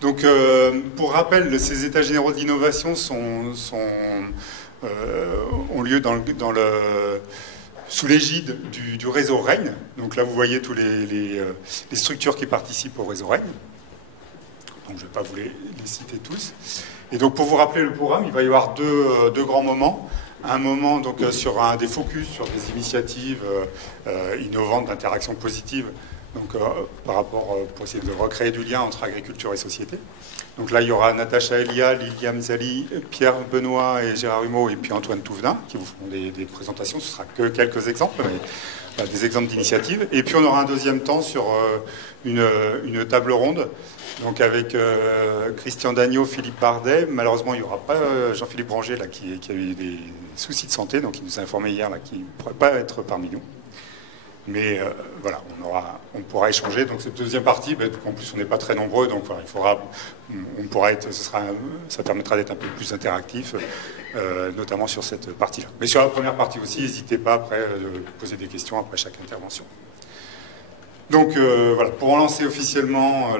Donc, pour rappel, ces états généraux d'innovation ont lieu sous l'égide du réseau REIN. Donc là, vous voyez tous les structures qui participent au réseau REIN. Donc, je ne vais pas vous les citer tous. Et donc, pour vous rappeler le programme, il va y avoir deux grands moments. Un moment donc, sur des focus sur des initiatives innovantes d'interaction positive, donc, par rapport pour essayer de recréer du lien entre agriculture et société. Donc là, il y aura Natacha Elia, Lilia Mzali, Pierre Benoît et Gérard Humeau, et puis Antoine Touvenin, qui vous feront des présentations. Ce ne sera que quelques exemples, mais des exemples d'initiatives. Et puis on aura un deuxième temps sur une table ronde, donc avec Christian Dagneau, Philippe Bardet. Malheureusement, il n'y aura pas Jean-Philippe Branger, là, qui a eu des soucis de santé, donc il nous a informé hier qu'il ne pourrait pas être parmi nous. Mais voilà, on pourra échanger. Donc cette deuxième partie, en plus on n'est pas très nombreux, donc voilà, ça permettra d'être un peu plus interactif, notamment sur cette partie-là. Mais sur la première partie aussi, n'hésitez pas après de poser des questions après chaque intervention. Donc voilà, pour lancer officiellement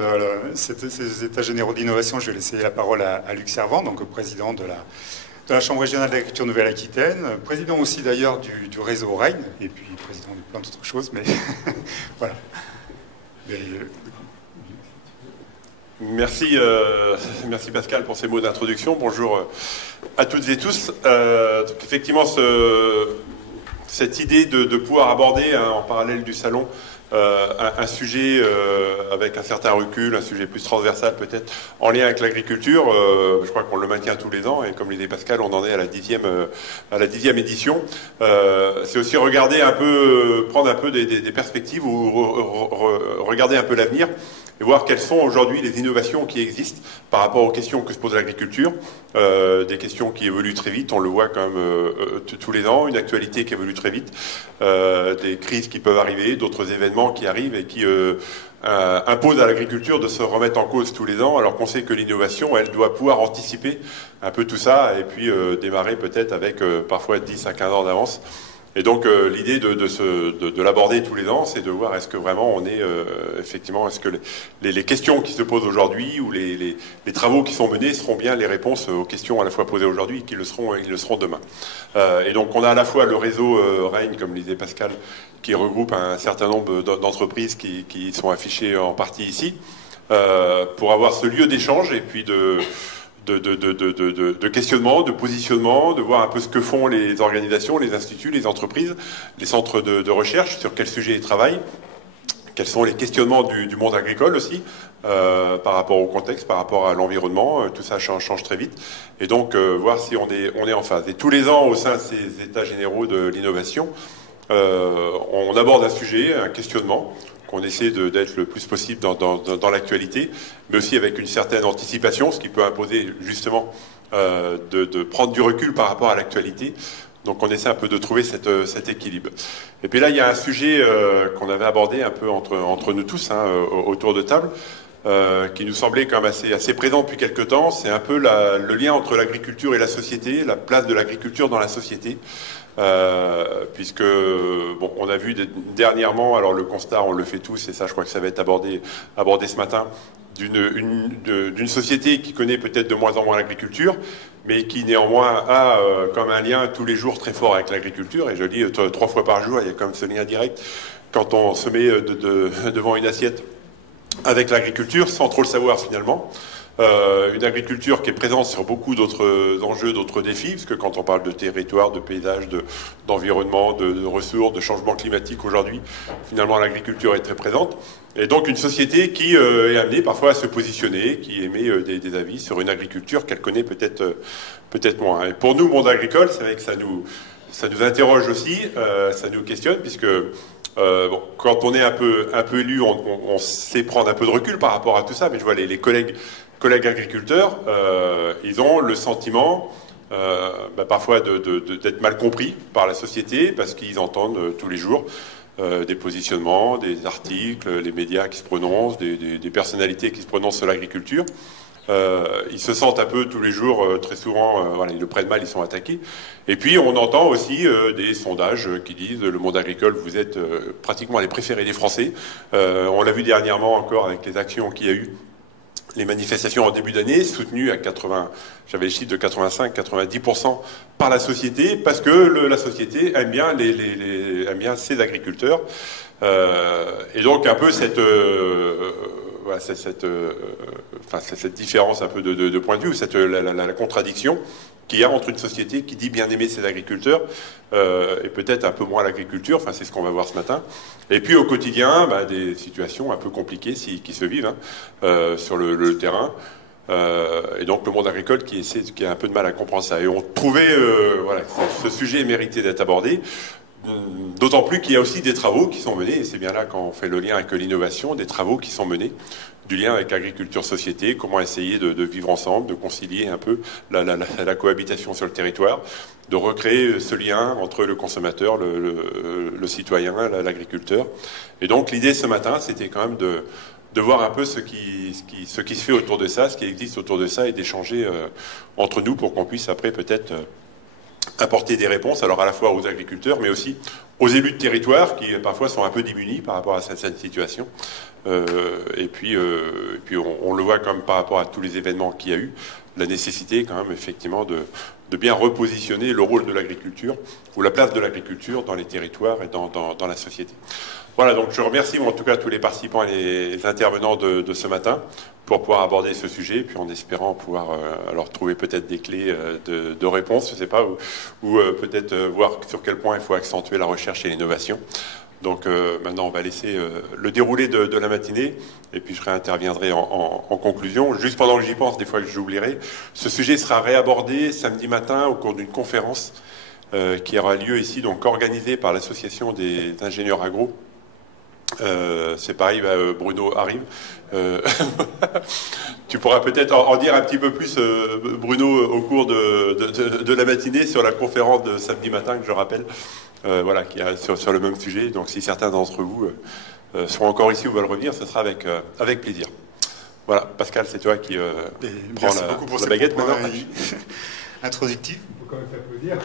ces états généraux d'innovation, je vais laisser la parole à Luc Servant, donc président de la Chambre régionale d'agriculture Nouvelle-Aquitaine, président aussi d'ailleurs du réseau REIN, et puis président de plein d'autres choses, mais voilà. Merci Pascal pour ces mots d'introduction. Bonjour à toutes et tous. Donc effectivement, cette idée de pouvoir aborder en parallèle du salon un sujet avec un certain recul, un sujet plus transversal peut-être, en lien avec l'agriculture. Je crois qu'on le maintient tous les ans, et comme le disait Pascal, on en est à la 10e édition. C'est aussi regarder un peu, prendre un peu des perspectives, ou regarder un peu l'avenir, et voir quelles sont aujourd'hui les innovations qui existent par rapport aux questions que se pose l'agriculture, des questions qui évoluent très vite, on le voit quand même tous les ans, une actualité qui évolue très vite, des crises qui peuvent arriver, d'autres événements qui arrivent et qui imposent à l'agriculture de se remettre en cause tous les ans, alors qu'on sait que l'innovation, elle doit pouvoir anticiper un peu tout ça, et puis démarrer peut-être avec parfois 10 à 15 ans d'avance. Et donc l'idée de l'aborder tous les ans, c'est de voir est-ce que vraiment on est effectivement, est-ce que les questions qui se posent aujourd'hui ou les travaux qui sont menés seront bien les réponses aux questions à la fois posées aujourd'hui et qui le seront demain. Et donc on a à la fois le réseau REIN, comme le disait Pascal, qui regroupe un certain nombre d'entreprises qui sont affichées en partie ici, pour avoir ce lieu d'échange et puis de questionnement, de positionnement, de voir un peu ce que font les organisations, les instituts, les entreprises, les centres de recherche, sur quel sujet ils travaillent, quels sont les questionnements du monde agricole aussi, par rapport au contexte, par rapport à l'environnement, tout ça change très vite, et donc voir si on est en phase. Et tous les ans, au sein de ces états généraux de l'innovation, on aborde un sujet, un questionnement, qu'on essaie d'être le plus possible dans l'actualité, mais aussi avec une certaine anticipation, ce qui peut imposer justement de prendre du recul par rapport à l'actualité. Donc on essaie un peu de trouver cet équilibre. Et puis là, il y a un sujet qu'on avait abordé un peu entre nous tous, autour de table, qui nous semblait quand même assez présent depuis quelque temps. C'est un peu le lien entre l'agriculture et la société, la place de l'agriculture dans la société. Puisque bon, on a vu dernièrement, alors le constat on le fait tous, et ça je crois que ça va être abordé ce matin, d'une société qui connaît peut-être de moins en moins l'agriculture, mais qui néanmoins a comme un lien tous les jours très fort avec l'agriculture, et je dis 3 fois par jour, il y a comme ce lien direct quand on se met devant une assiette avec l'agriculture sans trop le savoir finalement. Une agriculture qui est présente sur beaucoup d'autres enjeux, d'autres défis, parce que quand on parle de territoire, de paysage, d'environnement, de ressources, de changement climatique aujourd'hui, finalement l'agriculture est très présente. Et donc une société qui est amenée parfois à se positionner, qui émet des avis sur une agriculture qu'elle connaît peut-être moins. Et pour nous, monde agricole, c'est vrai que ça nous interroge aussi, ça nous questionne, puisque quand on est un peu élu, on sait prendre un peu de recul par rapport à tout ça, mais je vois les collègues agriculteurs, ils ont le sentiment parfois d'être mal compris par la société, parce qu'ils entendent tous les jours des positionnements, des articles, les médias qui se prononcent, des personnalités qui se prononcent sur l'agriculture. Ils se sentent un peu tous les jours, très souvent, ils le prennent mal, ils sont attaqués. Et puis on entend aussi des sondages qui disent le monde agricole, vous êtes pratiquement les préférés des Français. On l'a vu dernièrement encore avec les actions qu'il y a eu les manifestations en début d'année, soutenues à 80, j'avais les chiffres de 85-90% par la société, parce que la société aime bien, aime bien ses agriculteurs. Et donc un peu cette différence un peu de point de vue, la contradiction qu'il y a entre une société qui dit bien aimer ses agriculteurs et peut-être un peu moins l'agriculture, enfin c'est ce qu'on va voir ce matin, et puis au quotidien des situations un peu compliquées qui se vivent sur le terrain, et donc le monde agricole qui a un peu de mal à comprendre ça. Et on trouvait ce sujet méritait d'être abordé. D'autant plus qu'il y a aussi des travaux qui sont menés, et c'est bien là quand on fait le lien avec l'innovation, des travaux qui sont menés, du lien avec agriculture-société, comment essayer de vivre ensemble, de concilier un peu la cohabitation sur le territoire, de recréer ce lien entre le consommateur, le citoyen, l'agriculteur. Et donc l'idée ce matin, c'était quand même de voir un peu ce qui se fait autour de ça, ce qui existe autour de ça, et d'échanger entre nous pour qu'on puisse après peut-être apporter des réponses, alors à la fois aux agriculteurs, mais aussi aux élus de territoire qui parfois sont un peu démunis par rapport à cette situation. Et puis on le voit quand même par rapport à tous les événements qu'il y a eu, la nécessité quand même effectivement de bien repositionner le rôle de l'agriculture ou la place de l'agriculture dans les territoires et dans la société. Voilà, donc je remercie en tout cas tous les participants et les intervenants de ce matin pour pouvoir aborder ce sujet, puis en espérant pouvoir alors trouver peut-être des clés de réponse, je ne sais pas, ou peut-être voir sur quel point il faut accentuer la recherche et l'innovation. Donc maintenant, on va laisser le déroulé de la matinée, et puis je réinterviendrai en conclusion. Juste pendant que j'y pense, des fois que j'oublierai, ce sujet sera réabordé samedi matin au cours d'une conférence qui aura lieu ici, donc organisée par l'association des ingénieurs agro. C'est pareil, Bruno arrive. Tu pourras peut-être en dire un petit peu plus, Bruno, au cours de la matinée sur la conférence de samedi matin que je rappelle, qui est sur le même sujet. Donc si certains d'entre vous sont encore ici ou veulent revenir, ce sera avec plaisir. Voilà, Pascal, c'est toi qui prends la baguette maintenant. Introductif. Il faut quand même s'applaudir.